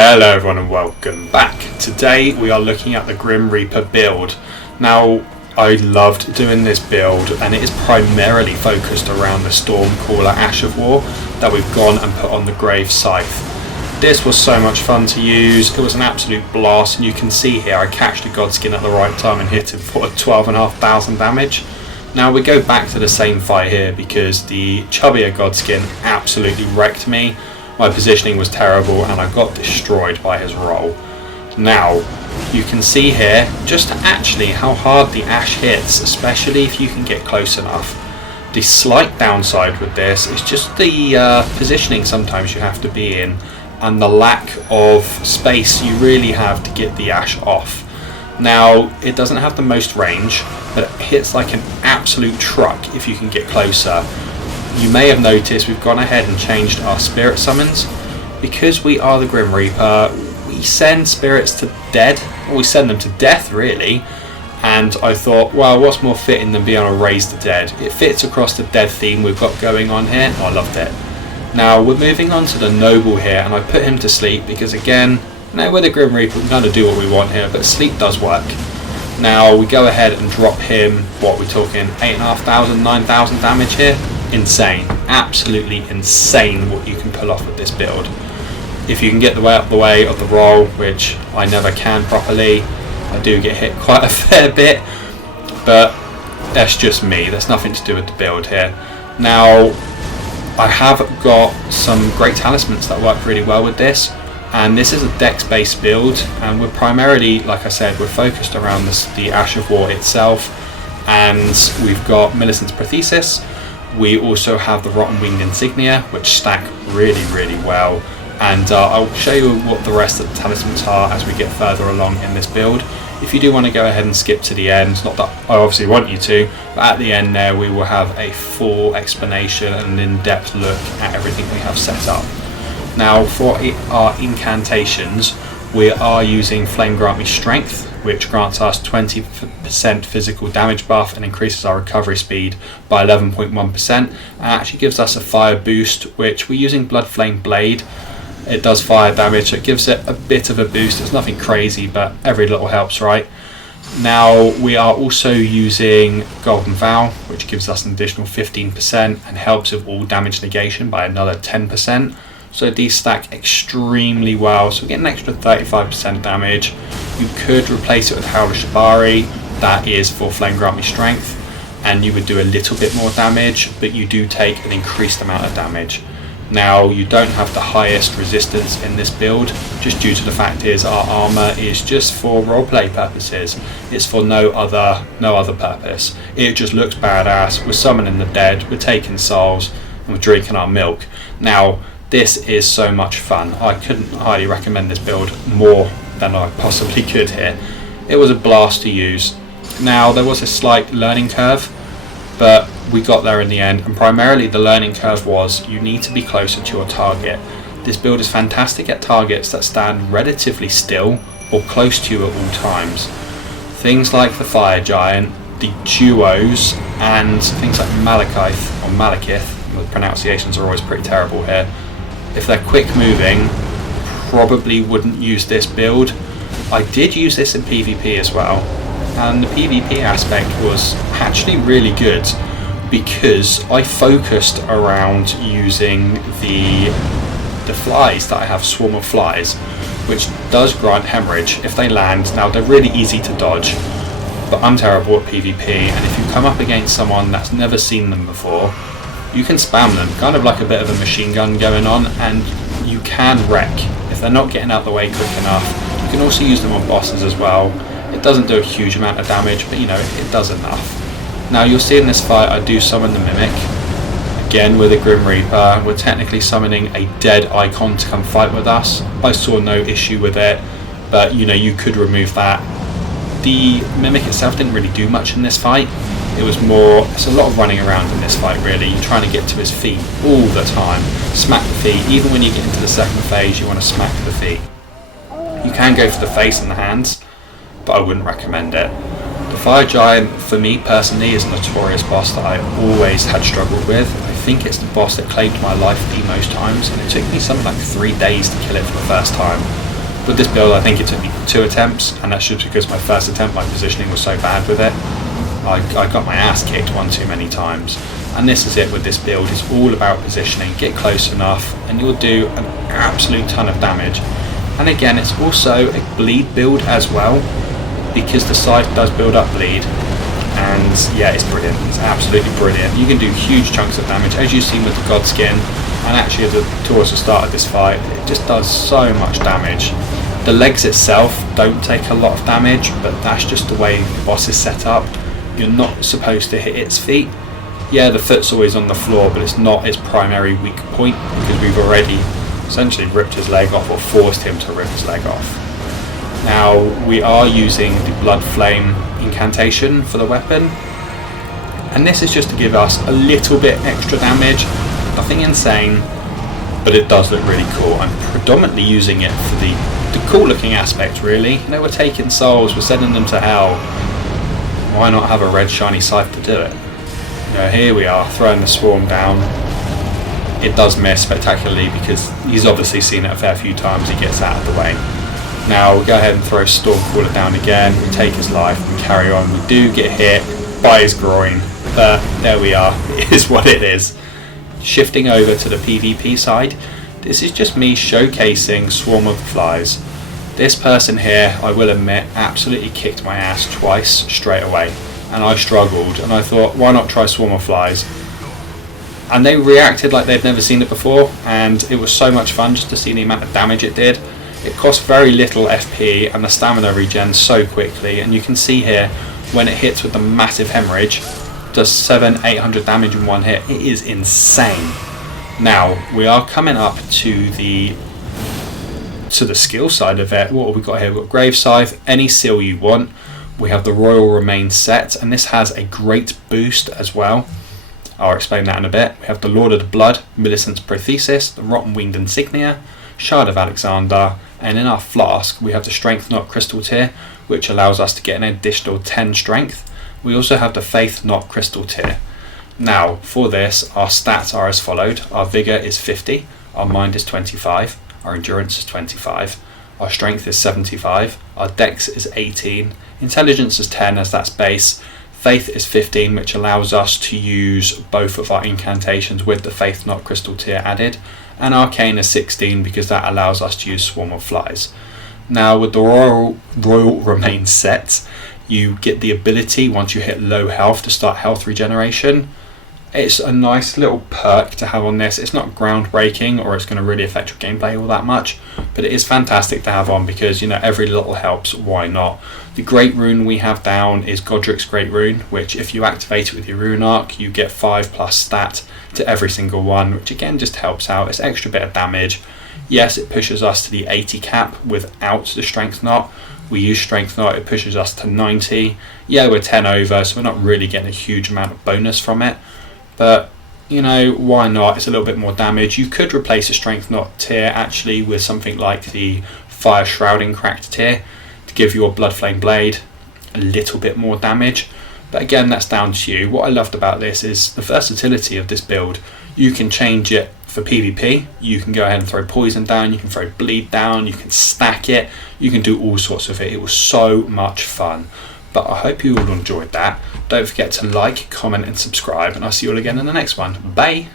Hello everyone and welcome back. Today we are looking at the Grim Reaper build. Now I loved doing this build and it is primarily focused around the Stormcaller Ash of War that we've gone and put on the Grave Scythe. This was so much fun to use, it was an absolute blast, and you can see here I catched a godskin at the right time and hit him for 12,500 damage. Now we go back to the same fight here because the chubbier godskin absolutely wrecked me. My positioning was terrible and I got destroyed by his roll. Now, you can see here just actually how hard the ash hits, especially if you can get close enough. The slight downside with this is just the positioning sometimes you have to be in and the lack of space you really have to get the ash off. Now, it doesn't have the most range, but it hits like an absolute truck if you can get closer. You may have noticed we've gone ahead and changed our spirit summons. Because we are the Grim Reaper, we send spirits to dead, or we send them to death really, and I thought, well, what's more fitting than being able to raise the dead? It fits across the dead theme we've got going on here. I loved it. Now we're moving on to the Noble here, and I put him to sleep because again, now we're the Grim Reaper, we're going to do what we want here, but sleep does work. Now we go ahead and drop him, what we're talking, 8,500, 9,000 damage here. Insane, absolutely insane what you can pull off with this build. If you can get the way up the way of the roll, which I never can properly, I do get hit quite a fair bit, but that's just me, there's nothing to do with the build here. Now I have got some great talismans that work really well with this, and this is a dex based build, and we're primarily, like I said, we're focused around the Ash of War itself, and we've got Millicent's Prosthesis. We also have the Rotten Winged Insignia, which stack really well, and I'll show you what the rest of the talismans are as we get further along in this build. If you do want to go ahead and skip to the end, not that I obviously want you to, but at the end there we will have a full explanation and an in-depth look at everything we have set up. Now for our incantations, we are using Flame Grant Me Strength, which grants us 20% physical damage buff and increases our recovery speed by 11.1%, and actually gives us a fire boost, which we're using Blood Flame Blade. It does fire damage, so it gives it a bit of a boost. It's nothing crazy, but every little helps, right? Now we are also using Golden Vow, which gives us an additional 15% and helps with all damage negation by another 10%. So these stack extremely well, so we get an extra 35% damage. You could replace it with Howler Shibari, that is for Flame Grant Me Strength, and you would do a little bit more damage, but you do take an increased amount of damage. Now you don't have the highest resistance in this build, just due to the fact is our armour is just for roleplay purposes. It's for no other purpose. It just looks badass, we're summoning the dead, we're taking souls, and we're drinking our milk. Now this is so much fun. I couldn't highly recommend this build more than I possibly could here. It was a blast to use. Now there was a slight learning curve, but we got there in the end, and primarily the learning curve was you need to be closer to your target. This build is fantastic at targets that stand relatively still or close to you at all times. Things like the Fire Giant, the duos, and things like Malekith, the pronunciations are always pretty terrible here. If they're quick moving, probably wouldn't use this build. I did use this in PvP as well, and the PvP aspect was actually really good because I focused around using the flies that I have, Swarm of Flies, which does grant hemorrhage if they land. Now they're really easy to dodge, but I'm terrible at PvP, and if you come up against someone that's never seen them before, you can spam them, kind of like a bit of a machine gun going on, and you can wreck if they're not getting out of the way quick enough. You can also use them on bosses as well. It doesn't do a huge amount of damage, but you know, it does enough. Now you'll see in this fight I do summon the Mimic. Again with a Grim Reaper, we're technically summoning a dead icon to come fight with us. I saw no issue with it, but you know, you could remove that. The Mimic itself didn't really do much in this fight. It was more, it's a lot of running around in this fight really. You're trying to get to his feet all the time. Smack the feet, even when you get into the second phase you want to smack the feet. You can go for the face and the hands, but I wouldn't recommend it. The Fire Giant, for me personally, is a notorious boss that I always had struggled with. I think it's the boss that claimed my life the most times, and it took me something like 3 days to kill it for the first time. With this build, I think it took me 2 attempts, and that's just because my first attempt, my positioning was so bad with it. I got my ass kicked one too many times. And this is it with this build. It's all about positioning. Get close enough and you'll do an absolute ton of damage. And again, it's also a bleed build as well, because the Scythe does build up bleed. And yeah, it's brilliant. It's absolutely brilliant. You can do huge chunks of damage, as you've seen with the godskin, and actually towards the start of this fight, it just does so much damage. The legs itself don't take a lot of damage, but that's just the way the boss is set up. You're not supposed to hit its feet. Yeah, the foot's always on the floor, but it's not its primary weak point, because we've already essentially ripped his leg off, or forced him to rip his leg off. Now, we are using the Blood Flame Incantation for the weapon, and this is just to give us a little bit extra damage. Nothing insane, but it does look really cool. I'm predominantly using it for the cool looking aspect, really. You know, we're taking souls, we're sending them to hell. Why not have a red shiny scythe to do it? You know, here we are, throwing the swarm down. It does miss spectacularly because he's obviously seen it a fair few times. He gets out of the way. Now we go ahead and throw Stormcaller down again. We take his life, we carry on. We do get hit by his groin, but there we are. It is what it is. Shifting over to the PvP side, this is just me showcasing Swarm of Flies. This person here, I will admit, absolutely kicked my ass twice straight away, and I struggled, and I thought, why not try Swarm of Flies? And they reacted like they'd never seen it before, and it was so much fun just to see the amount of damage it did. It cost very little FP, and the stamina regens so quickly, and you can see here, when it hits with the massive hemorrhage, does 700-800 damage in one hit. It is insane. Now we are coming up to the skill side of it. What have we got here? We've got Grave Scythe, any seal you want. We have the Royal Remains set, and this has a great boost as well. I'll explain that in a bit. We have the Lord of the Blood, Millicent's Prosthesis, the Rotten Winged Insignia, Shard of Alexander, and in our Flask we have the Strength Knot Crystal Tier, which allows us to get an additional 10 strength. We also have the Faith Knot Crystal Tier. Now, for this, our stats are as followed. Our Vigour is 50, our Mind is 25, our Endurance is 25, our Strength is 75, our Dex is 18, Intelligence is 10 as that's base, Faith is 15, which allows us to use both of our incantations with the Faith Knot Crystal Tier added, and Arcane is 16 because that allows us to use Swarm of Flies. Now, with the Royal Remains set, you get the ability, once you hit low health, to start health regeneration. It's a nice little perk to have on this. It's not groundbreaking, or it's going to really affect your gameplay all that much, but it is fantastic to have on because, you know, every little helps. Why not? The Great Rune we have down is Godric's Great Rune, which if you activate it with your Rune Arc, you get 5+ stat to every single one, which again just helps out. It's extra bit of damage. Yes, it pushes us to the 80 cap without the Strength Knot. We use Strength Knot, it pushes us to 90. Yeah, we're 10 over, so we're not really getting a huge amount of bonus from it. But, you know, why not? It's a little bit more damage. You could replace a Strength Knot tier actually with something like the Fire Shrouding Cracked tier to give your Blood Flame Blade a little bit more damage. But again, that's down to you. What I loved about this is the versatility of this build. You can change it for PvP. You can go ahead and throw poison down, you can throw bleed down, you can stack it, you can do all sorts of it. It was so much fun. But I hope you all enjoyed that. Don't forget to like, comment and subscribe, and I'll see you all again in the next one. Bye!